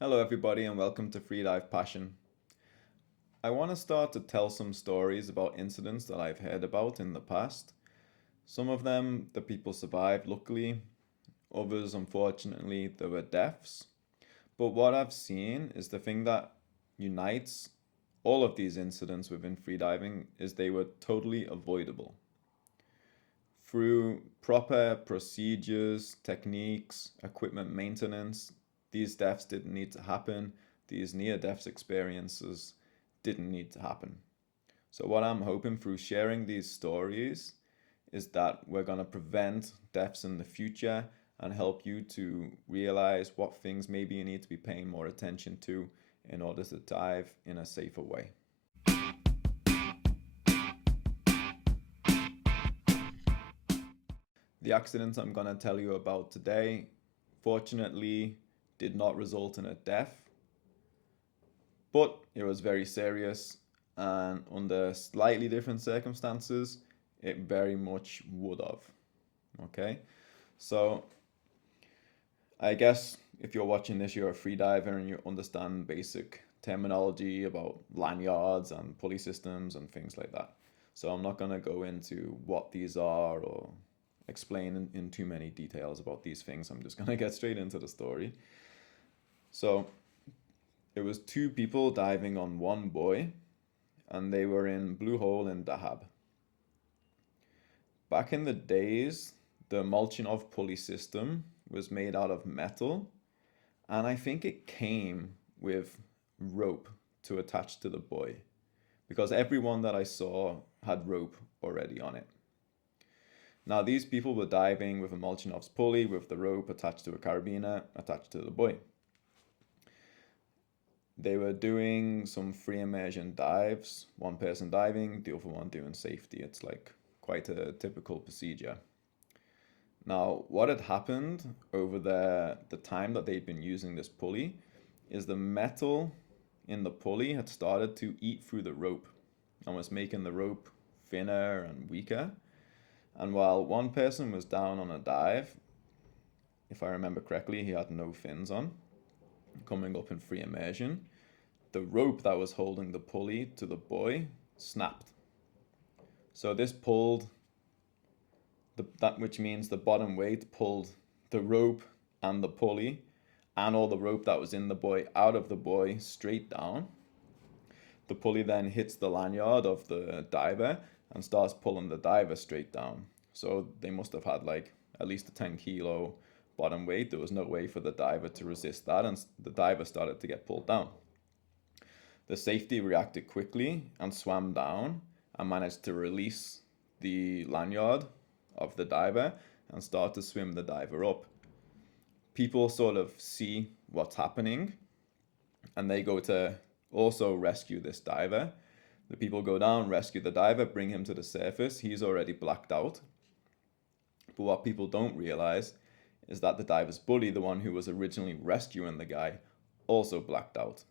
Hello, everybody, and welcome to Freedive Passion. I want to start to tell some stories about incidents that I've heard about in the past. Some of them, the people survived, luckily. Others, unfortunately, there were deaths. But what I've seen is the thing that unites all of these incidents within freediving is they were totally avoidable. Through proper procedures, techniques, equipment maintenance, these deaths didn't need to happen. These near death experiences didn't need to happen. So, what I'm hoping through sharing these stories is that we're going to prevent deaths in the future and help you to realize what things maybe you need to be paying more attention to in order to dive in a safer way. The accident I'm going to tell you about today, fortunately, did not result in a death, but it was very serious, and under slightly different circumstances, it very much would have. Okay, so I guess if you're watching this, you're a freediver and you understand basic terminology about lanyards and pulley systems and things like that. So I'm not going to go into what these are or explain in too many details about these things. I'm just going to get straight into the story. So it was two people diving on one buoy, and they were in Blue Hole in Dahab. Back in the days, the Molchanov pulley system was made out of metal, and I think it came with rope to attach to the buoy because everyone that I saw had rope already on it. Now, these people were diving with a Molchanov's pulley with the rope attached to a carabiner attached to the buoy. They were doing some free immersion dives, one person diving, the other one doing safety. It's like quite a typical procedure. Now, what had happened over the time that they'd been using this pulley is the metal in the pulley had started to eat through the rope and was making the rope thinner and weaker. And while one person was down on a dive, if I remember correctly, he had no fins on, coming up in free immersion, the rope that was holding the pulley to the buoy snapped. So this pulled that, which means the bottom weight pulled the rope and the pulley and all the rope that was in the buoy out of the buoy straight down. The pulley then hits the lanyard of the diver and starts pulling the diver straight down. So they must have had like at least a 10 kilo bottom weight. There was no way for the diver to resist that, and the diver started to get pulled down. The safety reacted quickly and swam down and managed to release the lanyard of the diver and start to swim the diver up. People sort of see what's happening and they go to also rescue this diver. The people go down, rescue the diver, bring him to the surface. He's already blacked out. But what people don't realize is that the diver's buddy, the one who was originally rescuing the guy, also blacked out.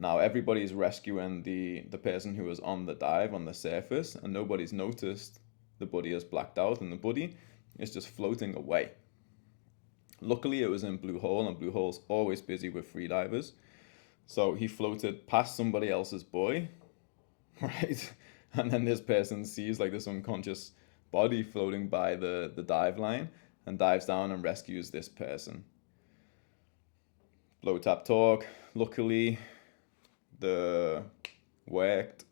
Now everybody's rescuing the person who was on the dive on the surface, and nobody's noticed the buddy is blacked out, and the buddy is just floating away. Luckily, it was in Blue Hole, and Blue Hole's always busy with freedivers. So he floated past somebody else's buoy, right? And then this person sees like this unconscious body floating by the dive line and dives down and rescues this person. Blow tap talk. Luckily, the worked,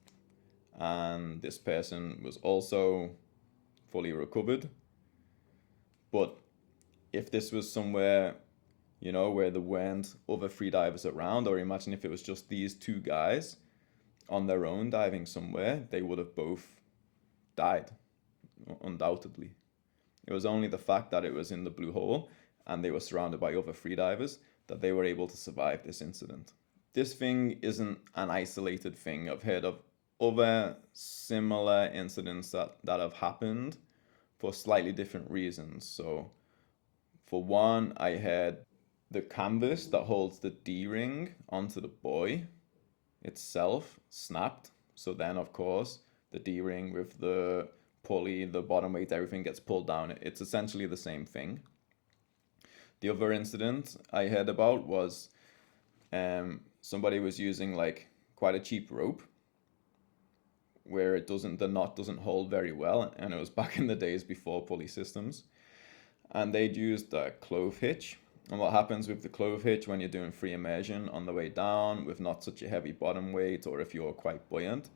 and this person was also fully recovered. But if this was somewhere, where there weren't other freedivers around, or imagine if it was just these two guys on their own diving somewhere, they would have both died, undoubtedly. It was only the fact that it was in the Blue Hole and they were surrounded by other freedivers that they were able to survive this incident. This thing isn't an isolated thing. I've heard of other similar incidents that have happened for slightly different reasons. So, for one, I heard the canvas that holds the D-ring onto the buoy itself snapped. So then, of course, the D-ring with the pulley, the bottom weight, everything gets pulled down. It's essentially the same thing. The other incident I heard about was somebody was using like quite a cheap rope where the knot doesn't hold very well, and it was back in the days before pulley systems, and they'd used a Clove hitch. And what happens with the Clove hitch when you're doing free immersion on the way down with not such a heavy bottom weight, or if you're quite buoyant,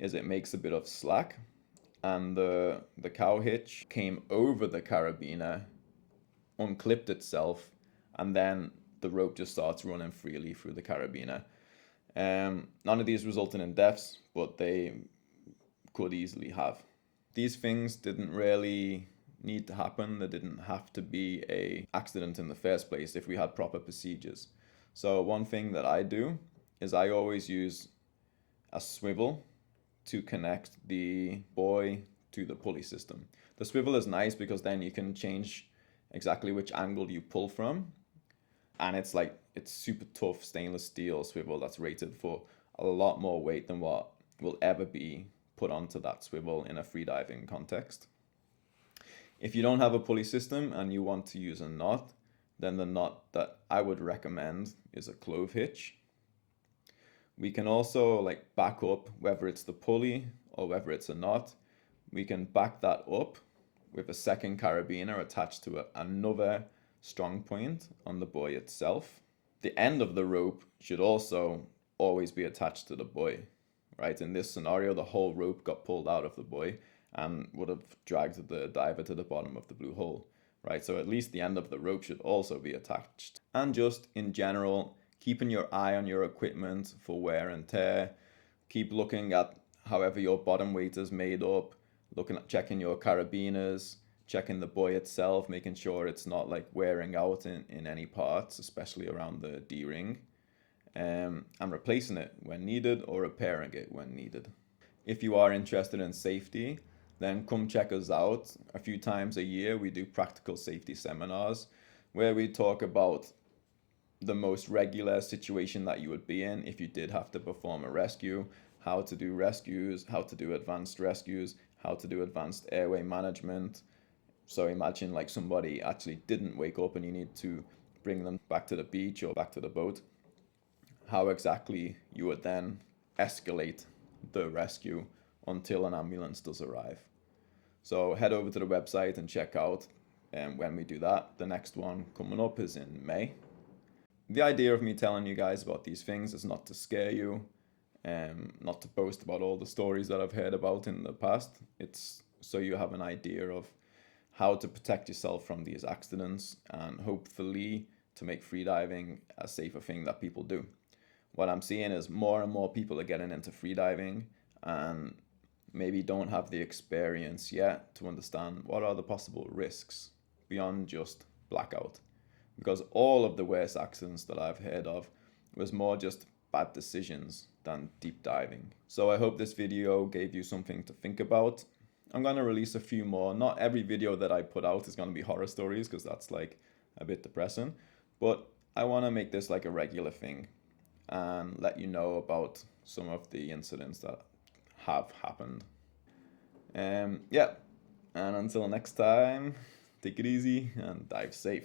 is it makes a bit of slack, and the cow hitch came over the carabiner, unclipped itself, and then the rope just starts running freely through the carabiner. None of these resulted in deaths, but they could easily have. These things didn't really need to happen. There didn't have to be an accident in the first place if we had proper procedures. So one thing that I do is I always use a swivel to connect the buoy to the pulley system. The swivel is nice because then you can change exactly which angle you pull from, and it's super tough stainless steel swivel that's rated for a lot more weight than what will ever be put onto that swivel in a freediving context. If you don't have a pulley system and you want to use a knot, then the knot that I would recommend is a Clove hitch. We can also back up, whether it's the pulley or whether it's a knot, we can back that up with a second carabiner attached to another strong point on the buoy itself. The end of the rope should also always be attached to the buoy, right? In this scenario, the whole rope got pulled out of the buoy and would have dragged the diver to the bottom of the blue hole, right? So at least the end of the rope should also be attached. And just in general, keeping your eye on your equipment for wear and tear. Keep looking at however your bottom weight is made up, checking your carabiners, checking the buoy itself, making sure it's not wearing out in any parts, especially around the D-ring, and replacing it when needed or repairing it when needed. If you are interested in safety, then come check us out. A few times a year we do practical safety seminars where we talk about the most regular situation that you would be in if you did have to perform a rescue, how to do rescues, how to do advanced rescues, how to do advanced airway management. So imagine somebody actually didn't wake up and you need to bring them back to the beach or back to the boat. How exactly you would then escalate the rescue until an ambulance does arrive. So head over to the website and check out when we do that. The next one coming up is in May. The idea of me telling you guys about these things is not to scare you, not to boast about all the stories that I've heard about in the past. It's so you have an idea of how to protect yourself from these accidents and hopefully to make freediving a safer thing that people do. What I'm seeing is more and more people are getting into freediving and maybe don't have the experience yet to understand what are the possible risks beyond just blackout. Because all of the worst accidents that I've heard of was more just bad decisions than deep diving. So I hope this video gave you something to think about. I'm going to release a few more. Not every video that I put out is going to be horror stories because that's a bit depressing. But I want to make this a regular thing and let you know about some of the incidents that have happened. Yeah, and until next time, take it easy and dive safe.